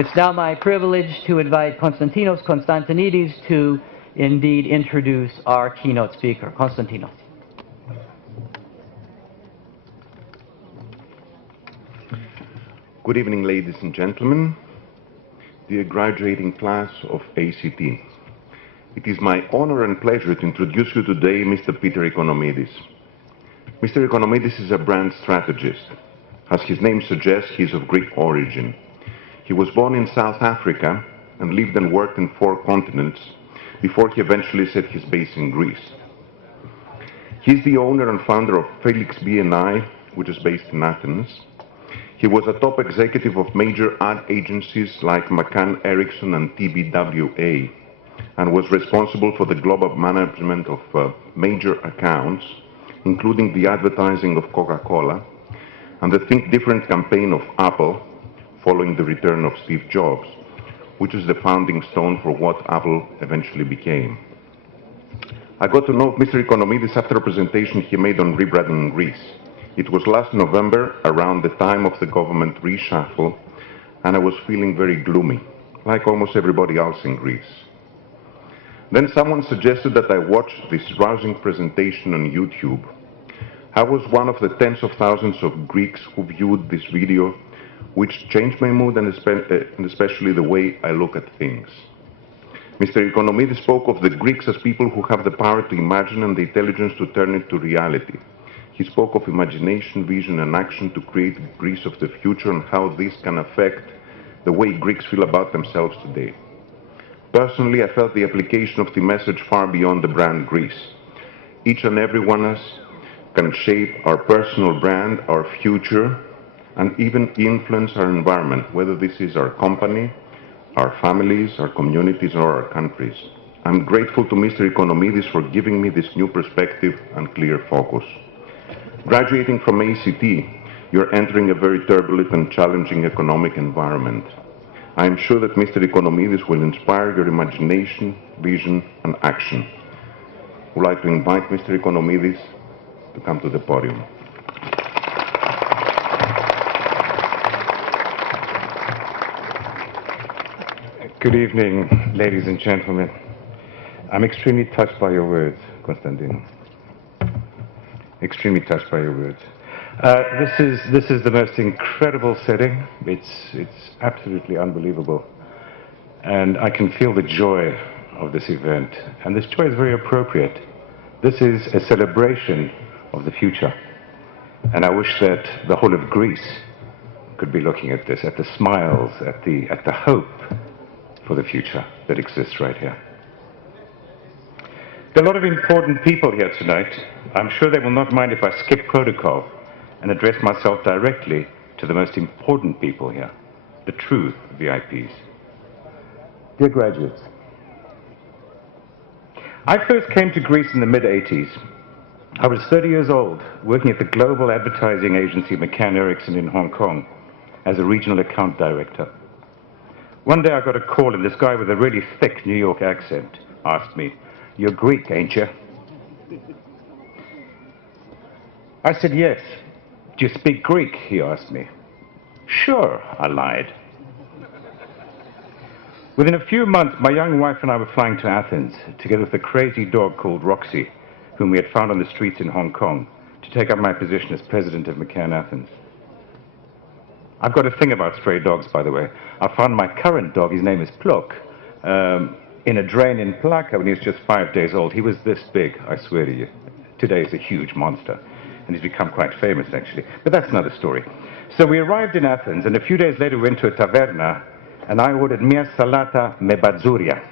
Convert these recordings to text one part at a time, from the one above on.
It's now my privilege to invite Konstantinos Konstantinidis to indeed introduce our keynote speaker. Konstantinos. Good evening, ladies and gentlemen, dear graduating class of ACT. It is my honor and pleasure to introduce you today Mr. Peter Economidis. Mr. Economidis is a brand strategist. As his name suggests, he is of Greek origin. He was born in South Africa and lived and worked in 4 continents before he eventually set his base in Greece. He is the owner and founder of Felix B&I, which is based in Athens. He was a top executive of major ad agencies like McCann Erickson and TBWA, and was responsible for the global management of major accounts, including the advertising of Coca-Cola and the Think Different campaign of Apple, following the return of Steve Jobs, which is the founding stone for what Apple eventually became. I got to know Mr. Economidis after a presentation he made on rebranding in Greece. It was last November, around the time of the government reshuffle, and I was feeling very gloomy, like almost everybody else in Greece. Then someone suggested that I watch this rousing presentation on YouTube. I was one of the tens of thousands of Greeks who viewed this video, which changed my mood and especially the way I look at things. Mr. Economidis spoke of the Greeks as people who have the power to imagine and the intelligence to turn it to reality. He spoke of imagination, vision, and action to create Greece of the future and how this can affect the way Greeks feel about themselves today. Personally, I felt the application of the message far beyond the brand Greece. Each and every one of us can shape our personal brand, our future, and even influence our environment, whether this is our company, our families, our communities, or our countries. I'm grateful to Mr. Economidis for giving me this new perspective and clear focus. Graduating from ACT, you're entering a very turbulent and challenging economic environment. I am sure that Mr. Economidis will inspire your imagination, vision, and action. I would like to invite Mr. Economidis to come to the podium. Good evening, ladies and gentlemen. I'm extremely touched by your words, Konstantinos. Extremely touched by your words. This is the most incredible setting. It's absolutely unbelievable. And I can feel the joy of this event. And this joy is very appropriate. This is a celebration of the future. And I wish that the whole of Greece could be looking at this, at the smiles, at the hope for the future that exists right here. There are a lot of important people here tonight. I'm sure they will not mind if I skip protocol and address myself directly to the most important people here, the true VIPs. Dear graduates, I first came to Greece in the mid-80s. I was 30 years old, working at the global advertising agency McCann Erickson in Hong Kong as a regional account director. One day I got a call and this guy with a really thick New York accent asked me, "You're Greek, ain't you?" I said, "Yes." "Do you speak Greek?" he asked me. "Sure," I lied. Within a few months, my young wife and I were flying to Athens, together with a crazy dog called Roxy, whom we had found on the streets in Hong Kong, to take up my position as president of McCann Athens. I've got a thing about stray dogs, by the way. I found my current dog, his name is Pluk, in a drain in Plaka when he was just 5 days old. He was this big, I swear to you. Today he's a huge monster, and he's become quite famous, actually. But that's another story. So we arrived in Athens, and a few days later we went to a taverna, and I ordered mia salata me bazzouria.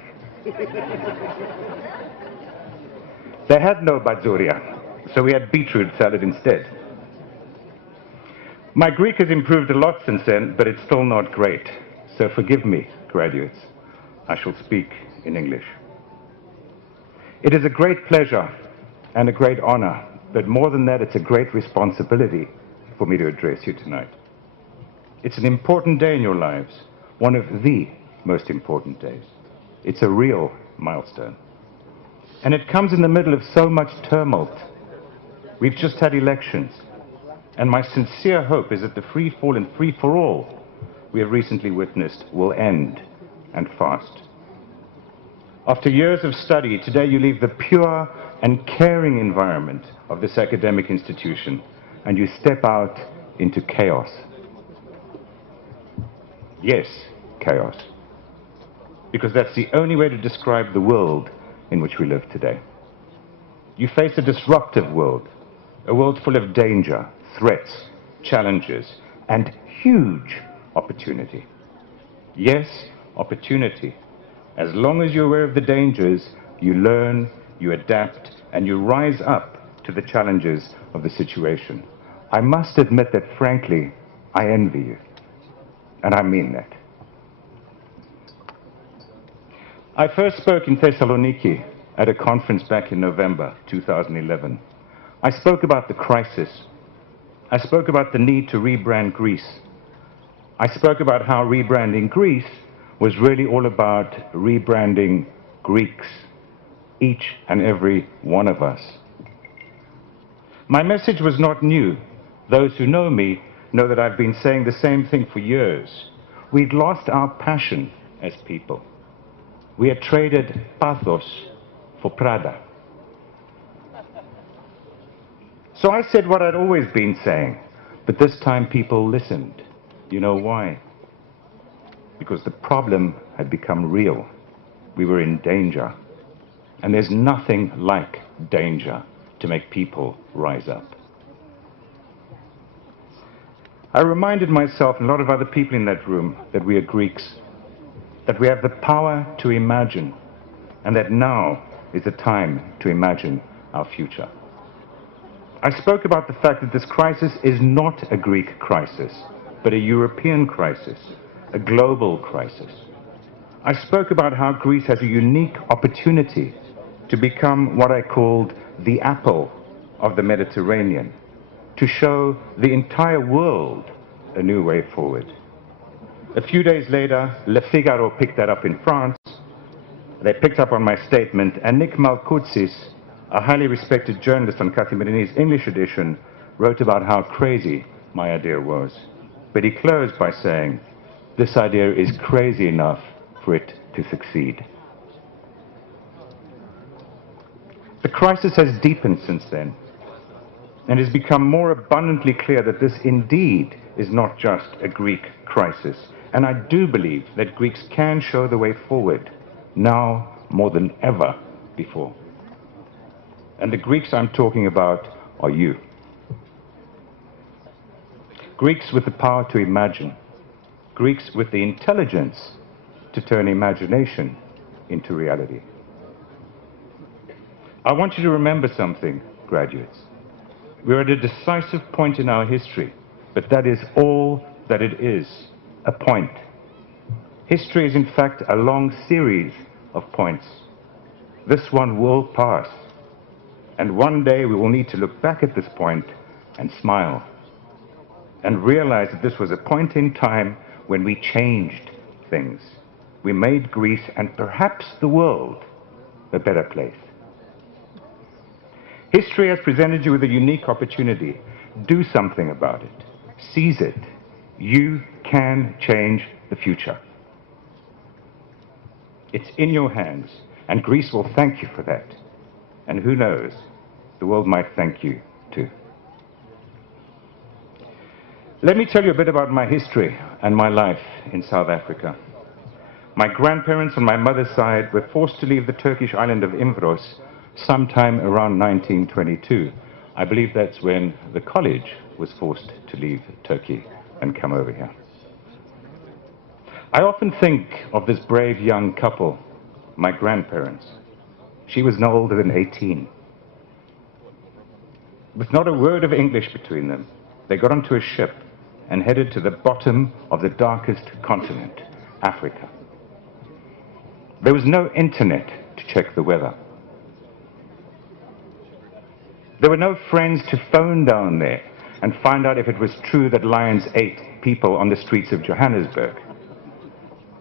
They had no bazzouria, so we had beetroot salad instead. My Greek has improved a lot since then, but it's still not great. So forgive me, graduates. I shall speak in English. It is a great pleasure and a great honor, but more than that, it's a great responsibility for me to address you tonight. It's an important day in your lives, one of the most important days. It's a real milestone. And it comes in the middle of so much tumult. We've just had elections. And my sincere hope is that the free fall and free for all we have recently witnessed will end, and fast. After years of study, today you leave the pure and caring environment of this academic institution and you step out into chaos. Yes, chaos. Because that's the only way to describe the world in which we live today. You face a disruptive world, a world full of danger, threats, challenges, and huge opportunity. Yes, opportunity. As long as you're aware of the dangers, you learn, you adapt, and you rise up to the challenges of the situation. I must admit that, frankly, I envy you. And I mean that. I first spoke in Thessaloniki at a conference back in November 2011. I spoke about the crisis. I spoke about the need to rebrand Greece. I spoke about how rebranding Greece was really all about rebranding Greeks, each and every one of us. My message was not new. Those who know me know that I've been saying the same thing for years. We'd lost our passion as people. We had traded pathos for Prada. So I said what I'd always been saying, but this time people listened. You know why? Because the problem had become real. We were in danger. And there's nothing like danger to make people rise up. I reminded myself and a lot of other people in that room that we are Greeks, that we have the power to imagine, and that now is the time to imagine our future. I spoke about the fact that this crisis is not a Greek crisis, but a European crisis, a global crisis. I spoke about how Greece has a unique opportunity to become what I called the apple of the Mediterranean, to show the entire world a new way forward. A few days later, Le Figaro picked that up in France. They picked up on my statement, and Nick Malkoutsis, a highly respected journalist on Kathimerini English edition, wrote about how crazy my idea was. But he closed by saying, this idea is crazy enough for it to succeed. The crisis has deepened since then, and it has become more abundantly clear that this indeed is not just a Greek crisis. And I do believe that Greeks can show the way forward, now more than ever before. And the Greeks I'm talking about are you. Greeks with the power to imagine. Greeks with the intelligence to turn imagination into reality. I want you to remember something, graduates. We're at a decisive point in our history, but that is all that it is, a point. History is in fact a long series of points. This one will pass, and one day we will need to look back at this point and smile, and realize that this was a point in time when we changed things. We made Greece, and perhaps the world, a better place. History has presented you with a unique opportunity. Do something about it. Seize it. You can change the future. It's in your hands, and Greece will thank you for that. And who knows, the world might thank you too. Let me tell you a bit about my history and my life in South Africa. My grandparents on my mother's side were forced to leave the Turkish island of Imbros sometime around 1922. I believe that's when the college was forced to leave Turkey and come over here. I often think of this brave young couple, my grandparents. She was no older than 18. With not a word of English between them, they got onto a ship and headed to the bottom of the darkest continent, Africa. There was no internet to check the weather. There were no friends to phone down there and find out if it was true that lions ate people on the streets of Johannesburg.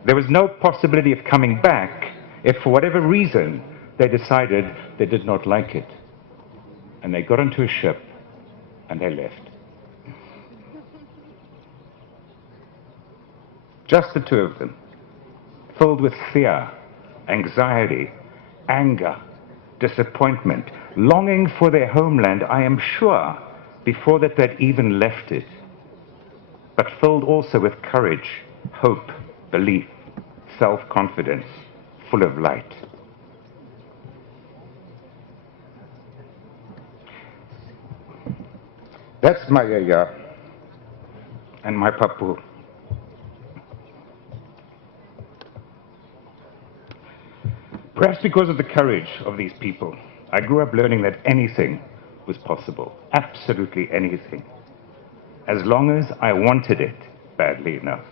There was no possibility of coming back if, for whatever reason, they decided they did not like it. And they got onto a ship and they left. just the two of them, filled with fear, anxiety, anger, disappointment, longing for their homeland, I am sure, before that they'd even left it, but filled also with courage, hope, belief, self-confidence, full of light. That's my yaya and my papu. Perhaps because of the courage of these people, I grew up learning that anything was possible, absolutely anything, as long as I wanted it badly enough,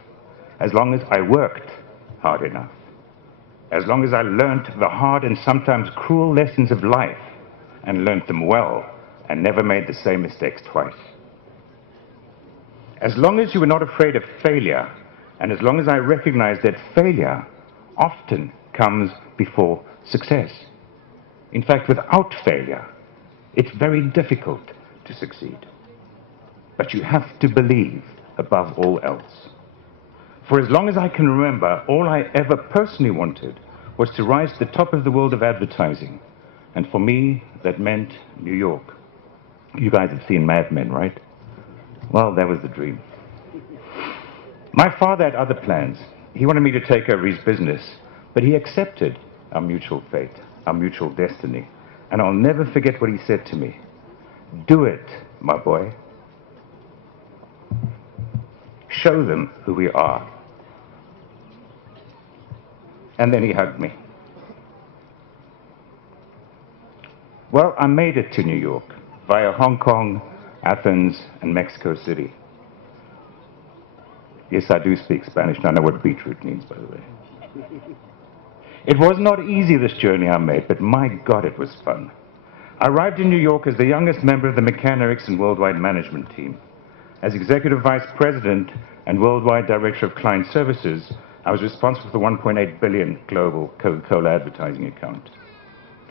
as long as I worked hard enough, as long as I learned the hard and sometimes cruel lessons of life and learned them well and never made the same mistakes twice. As long as you were not afraid of failure, and as long as I recognized that failure often comes before success. In fact, without failure, it's very difficult to succeed. But you have to believe above all else. For as long as I can remember, all I ever personally wanted was to rise to the top of the world of advertising. And for me, that meant New York. You guys have seen Mad Men, right? Well, that was the dream. My father had other plans. He wanted me to take over his business, but he accepted our mutual fate, our mutual destiny. And I'll never forget what he said to me. Do it, my boy. Show them who we are. And then he hugged me. Well, I made it to New York via Hong Kong, Athens, and Mexico City. Yes, I do speak Spanish. I know what beetroot means, by the way. It was not easy, this journey I made, but my God, it was fun. I arrived in New York as the youngest member of the McCann Erickson Worldwide Management Team. As Executive Vice President and Worldwide Director of Client Services, I was responsible for the 1.8 billion global Coca-Cola advertising account.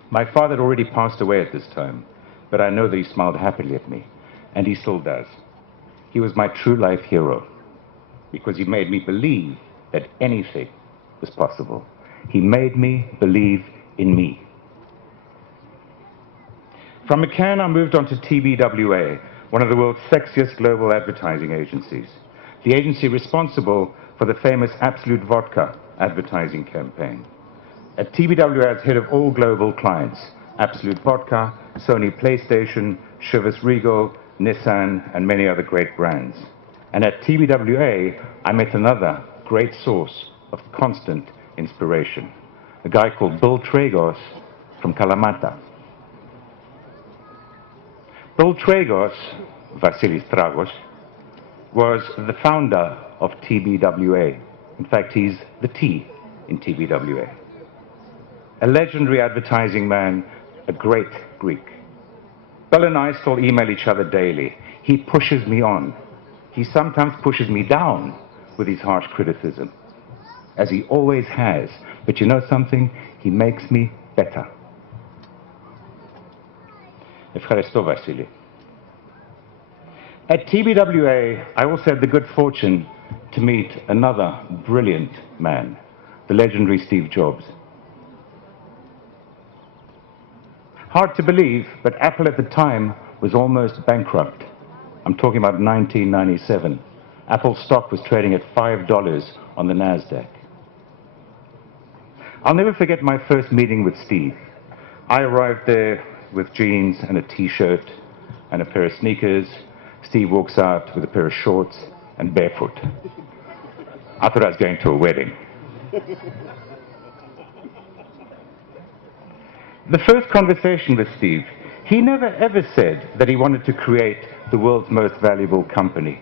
My father had already passed away at this time, but I know that he smiled happily at me, and he still does. He was my true life hero, because he made me believe that anything was possible. He made me believe in me. From McCann, I moved on to TBWA, one of the world's sexiest global advertising agencies. The agency responsible for the famous Absolute Vodka advertising campaign. At TBWA, as head of all global clients, Absolute Vodka, Sony PlayStation, Chivas Regal, Nissan, and many other great brands. And at TBWA, I met another great source of constant inspiration, a guy called Bill Tragos from Kalamata. Bill Tragos, Vasilis Tragos, was the founder of TBWA. In fact, he's the T in TBWA. A legendary advertising man, a great Greek. Bill and I still email each other daily. He pushes me on. He sometimes pushes me down with his harsh criticism, as he always has. But you know something? He makes me better. Ευχαριστώ, Vasily. At TBWA, I also had the good fortune to meet another brilliant man, the legendary Steve Jobs. Hard to believe, but Apple at the time was almost bankrupt. I'm talking about 1997. Apple stock was trading at $5 on the NASDAQ. I'll never forget my first meeting with Steve. I arrived there with jeans and a t-shirt and a pair of sneakers. Steve walks out with a pair of shorts and barefoot. I thought I was going to a wedding. The first conversation with Steve, he never ever said that he wanted to create the world's most valuable company.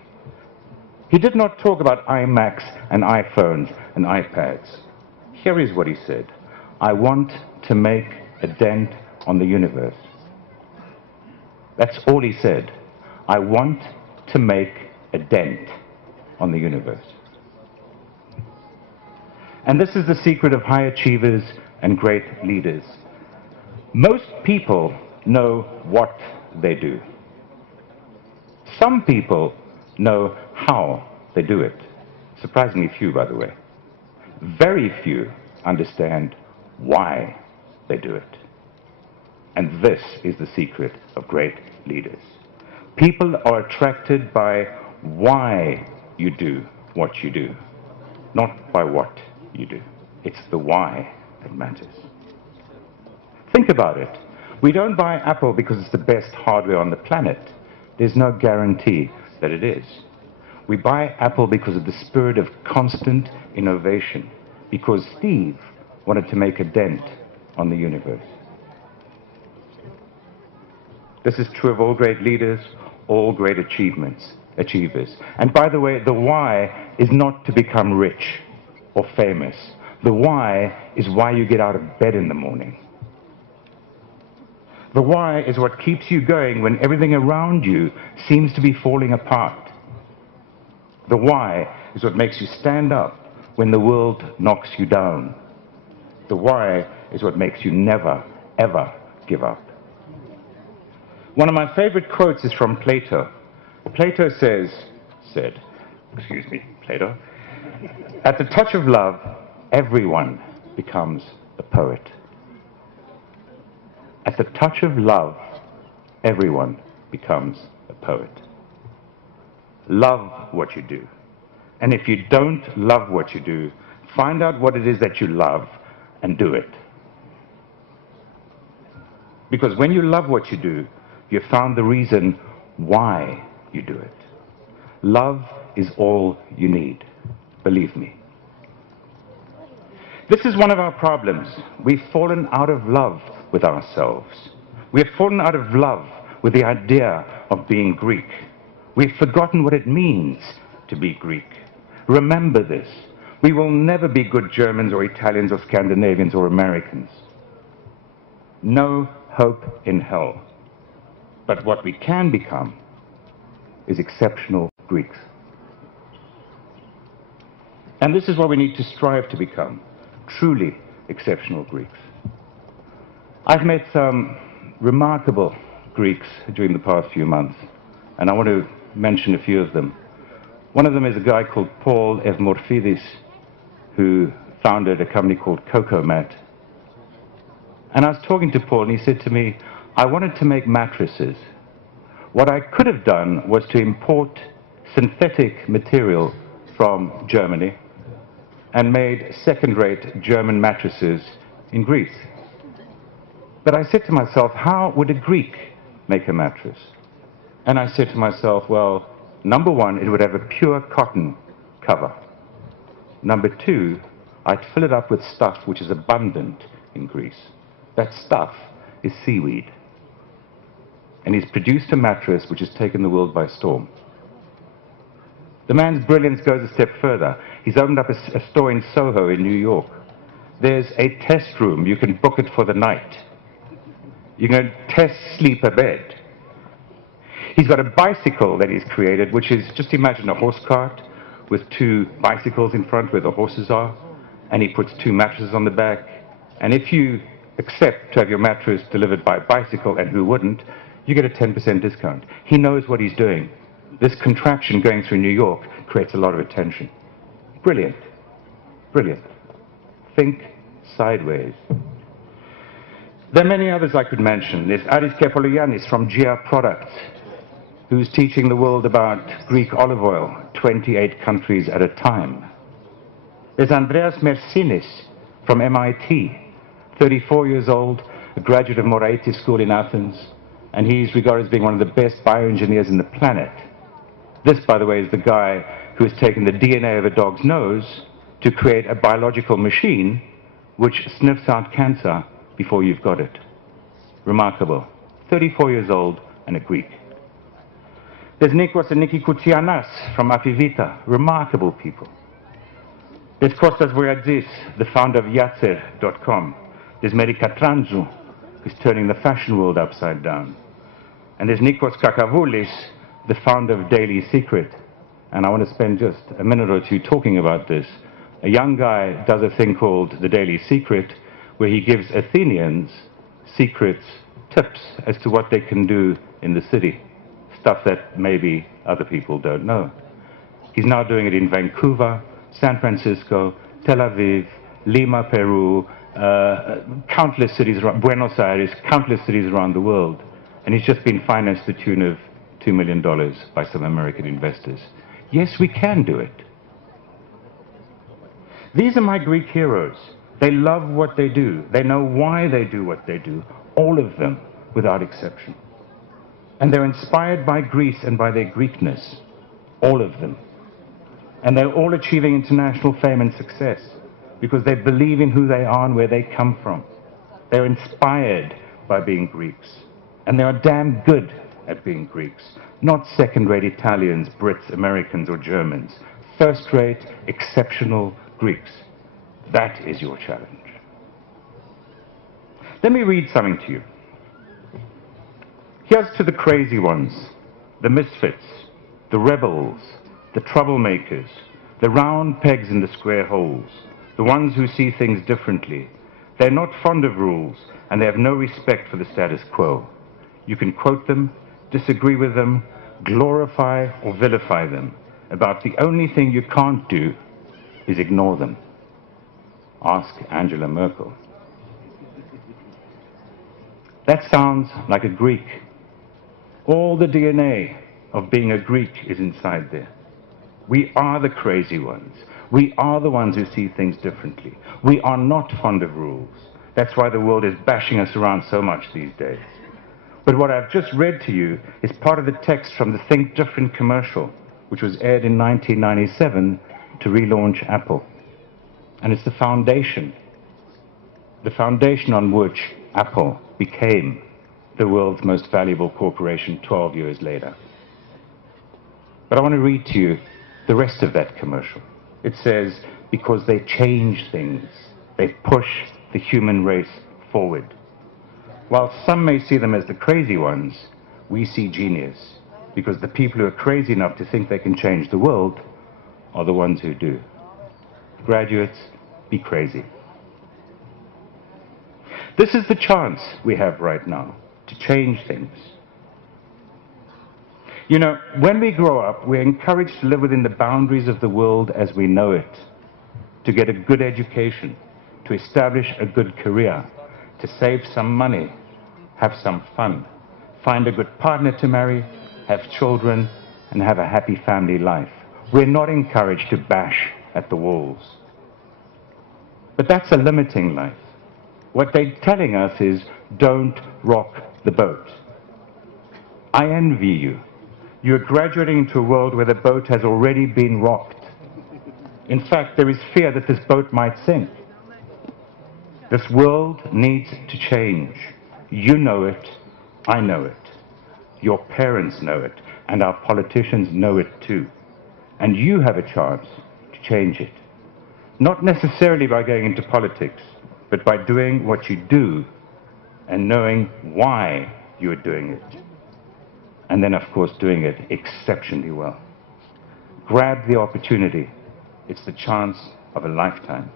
He did not talk about iMacs and iPhones and iPads. Here is what he said: I want to make a dent on the universe. That's all he said. I want to make a dent on the universe. And this is the secret of high achievers and great leaders. Most people know what they do. Some people know how they do it. Surprisingly few, by the way. Very few understand why they do it. And this is the secret of great leaders. People are attracted by why you do what you do, not by what you do. It's the why that matters. Think about it. We don't buy Apple because it's the best hardware on the planet. There's no guarantee that it is. We buy Apple because of the spirit of constant innovation, because Steve wanted to make a dent on the universe. This is true of all great leaders, all great achievers. And by the way, the why is not to become rich or famous. The why is why you get out of bed in the morning. The why is what keeps you going when everything around you seems to be falling apart. The why is what makes you stand up when the world knocks you down. The why is what makes you never, ever give up. One of my favorite quotes is from Plato. Plato said, Plato, at the touch of love, everyone becomes a poet. At the touch of love, everyone becomes a poet. Love what you do. And if you don't love what you do, find out what it is that you love and do it. Because when you love what you do, you've found the reason why you do it. Love is all you need. Believe me. This is one of our problems. We've fallen out of love with ourselves. We've fallen out of love with the idea of being Greek. We've forgotten what it means to be Greek. Remember this. We will never be good Germans or Italians or Scandinavians or Americans. No hope in hell. But what we can become is exceptional Greeks. And this is what we need to strive to become, truly exceptional Greeks. I've met some remarkable Greeks during the past few months, and I want to mention a few of them. One of them is a guy called Paul Evmorphidis, who founded a company called Cocomat. And I was talking to Paul, and he said to me, I wanted to make mattresses. What I could have done was to import synthetic material from Germany and made second-rate German mattresses in Greece. But I said to myself, how would a Greek make a mattress? And I said to myself, well, number one, it would have a pure cotton cover. Number two, I'd fill it up with stuff which is abundant in Greece. That stuff is seaweed. And he's produced a mattress which has taken the world by storm. The man's brilliance goes a step further. He's opened up a store in Soho in New York. There's a test room. You can book it for the night. You can test sleeper bed. He's got a bicycle that he's created, which is, just imagine a horse cart with two bicycles in front where the horses are, and he puts two mattresses on the back. And if you accept to have your mattress delivered by bicycle, and who wouldn't, you get a 10% discount. He knows what he's doing. This contraption going through New York creates a lot of attention. Brilliant. Brilliant. Think sideways. There are many others I could mention. There's Aris Kepologiannis from GR Products, who's teaching the world about Greek olive oil, 28 countries at a time. There's Andreas Mersinis from MIT, 34 years old, a graduate of Moraiti School in Athens, and he's regarded as being one of the best bioengineers in the planet. This, by the way, is the guy who has taken the DNA of a dog's nose to create a biological machine which sniffs out cancer before you've got it. Remarkable. 34 years old and a Greek. There's Nikos and Niki Koutsianas from Afivita. Remarkable people. There's Kostas Voyadzis, the founder of Yatser.com. There's Mary Katranzou, who's turning the fashion world upside down. And there's Nikos Kakavoulis, the founder of Daily Secret. And I want to spend just a minute or two talking about this. A young guy does a thing called the Daily Secret, where he gives Athenians secrets, tips as to what they can do in the city. Stuff that maybe other people don't know. He's now doing it in Vancouver, San Francisco, Tel Aviv, Lima, Peru, countless cities, Buenos Aires, countless cities around the world. And he's just been financed to the tune of $2 million by some American investors. Yes, we can do it. These are my Greek heroes. They love what they do. They know why they do what they do, all of them, without exception. And they're inspired by Greece and by their Greekness, all of them. And they're all achieving international fame and success because they believe in who they are and where they come from. They're inspired by being Greeks. And they are damn good at being Greeks, not second-rate Italians, Brits, Americans, or Germans. First-rate, exceptional Greeks. That is your challenge. Let me read something to you. Here's to the crazy ones, the misfits, the rebels, the troublemakers, the round pegs in the square holes, the ones who see things differently. They're not fond of rules, and they have no respect for the status quo. You can quote them, disagree with them, glorify or vilify them. About the only thing you can't do is ignore them. Ask Angela Merkel. That sounds like a Greek. All the DNA of being a Greek is inside there. We are the crazy ones. We are the ones who see things differently. We are not fond of rules. That's why the world is bashing us around so much these days. But what I've just read to you is part of the text from the Think Different commercial, which was aired in 1997 to relaunch Apple. And it's the foundation on which Apple became the world's most valuable corporation 12 years later. But I want to read to you the rest of that commercial. It says, because they change things, they push the human race forward. While some may see them as the crazy ones, we see genius, because the people who are crazy enough to think they can change the world are the ones who do. Graduates, be crazy. This is the chance we have right now to change things. You know, when we grow up, we're encouraged to live within the boundaries of the world as we know it, to get a good education, to establish a good career, to save some money, have some fun, find a good partner to marry, have children, and have a happy family life. We're not encouraged to bash at the walls. But that's a limiting life. What they're telling us is, don't rock the boat. I envy you. You're graduating into a world where the boat has already been rocked. In fact, there is fear that this boat might sink. This world needs to change. You know it, I know it. Your parents know it, and our politicians know it too. And you have a chance to change it. Not necessarily by going into politics, but by doing what you do and knowing why you're doing it. And then, of course, doing it exceptionally well. Grab the opportunity. It's the chance of a lifetime.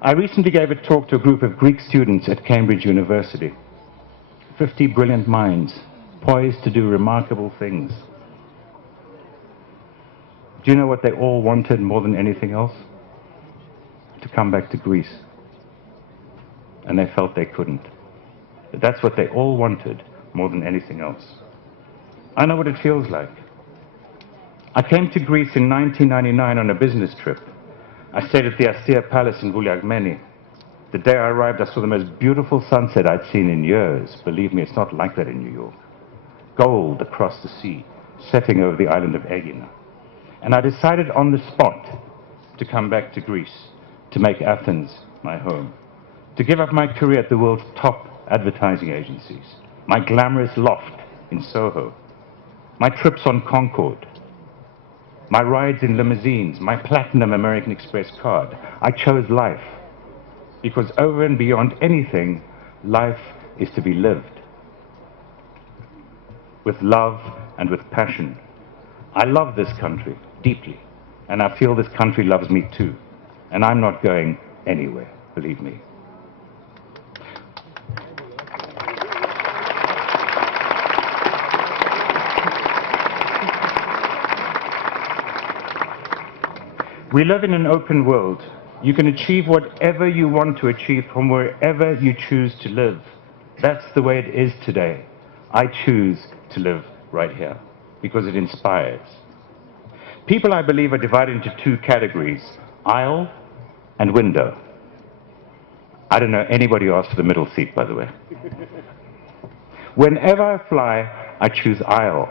I recently gave a talk to a group of Greek students at Cambridge University. 50 brilliant minds, poised to do remarkable things. Do you know what they all wanted more than anything else? To come back to Greece. And they felt they couldn't. But that's what they all wanted more than anything else. I know what it feels like. I came to Greece in 1999 on a business trip. I stayed at the Astia Palace in Vouliagmeni. The day I arrived, I saw the most beautiful sunset I'd seen in years. Believe me, it's not like that in New York. Gold across the sea, setting over the island of Aegina. And I decided on the spot to come back to Greece, to make Athens my home, to give up my career at the world's top advertising agencies, my glamorous loft in Soho, my trips on Concorde, my rides in limousines, my platinum American Express card. I chose life, because over and beyond anything, life is to be lived with love and with passion. I love this country deeply, and I feel this country loves me too, and I'm not going anywhere, believe me. We live in an open world. You can achieve whatever you want to achieve from wherever you choose to live. That's the way it is today. I choose to live right here because it inspires. People, I believe, are divided into two categories, aisle and window. I don't know anybody who asked for the middle seat, by the way. Whenever I fly, I choose aisle,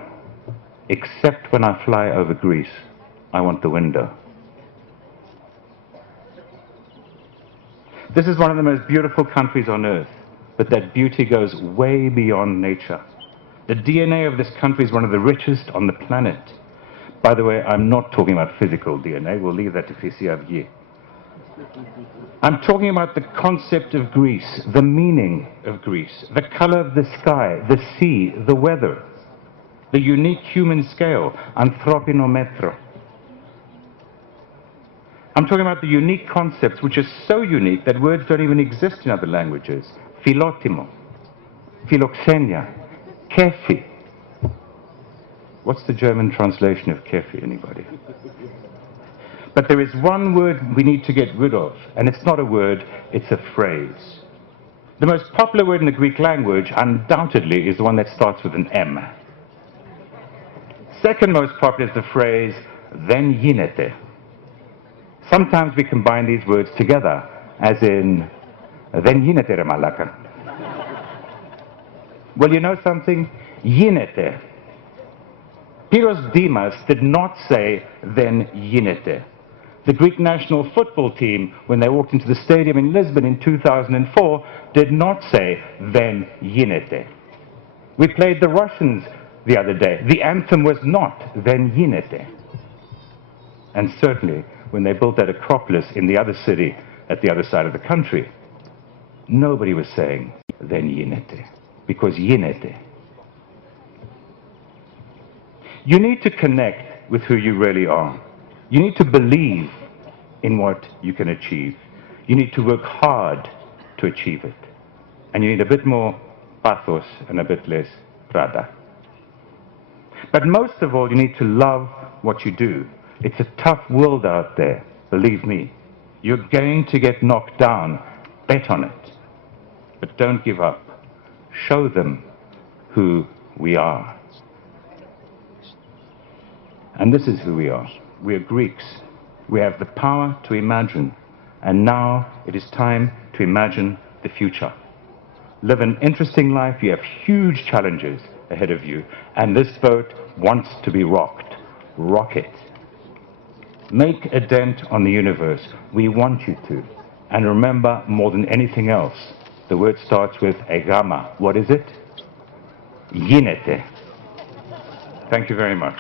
except when I fly over Greece. I want the window. This is one of the most beautiful countries on earth, but that beauty goes way beyond nature. The DNA of this country is one of the richest on the planet. By the way, I'm not talking about physical DNA. We'll leave that to Fisiavgi. I'm talking about the concept of Greece, the meaning of Greece, the color of the sky, the sea, the weather, the unique human scale, anthropinometro. I'm talking about the unique concepts which are so unique that words don't even exist in other languages. Philotimo, philoxenia, kefi. What's the German translation of kefi, anybody? But there is one word we need to get rid of, and it's not a word, it's a phrase. The most popular word in the Greek language, undoubtedly, is the one that starts with an M. Second most popular is the phrase, δεν γίνεται. Sometimes we combine these words together, as in, δεν γίνεται ρε μαλάκα. Well, you know something? Γίνεται. Pyros Dimas did not say, then γίνεται. The Greek national football team, when they walked into the stadium in Lisbon in 2004, did not say, then γίνεται. We played the Russians the other day. The anthem was not, then γίνεται. And certainly, when they built that Acropolis in the other city at the other side of the country, nobody was saying, then γίνεται, because γίνεται. You need to connect with who you really are. You need to believe in what you can achieve. You need to work hard to achieve it. And you need a bit more pathos and a bit less prada. But most of all, you need to love what you do. It's a tough world out there, believe me. You're going to get knocked down. Bet on it. But don't give up. Show them who we are. And this is who we are. We are Greeks. We have the power to imagine. And now it is time to imagine the future. Live an interesting life. You have huge challenges ahead of you. And this boat wants to be rocked. Rock it. Make a dent on the universe. We want you to. And remember, more than anything else, the word starts with a gamma. What is it? Γίνεται. Thank you very much.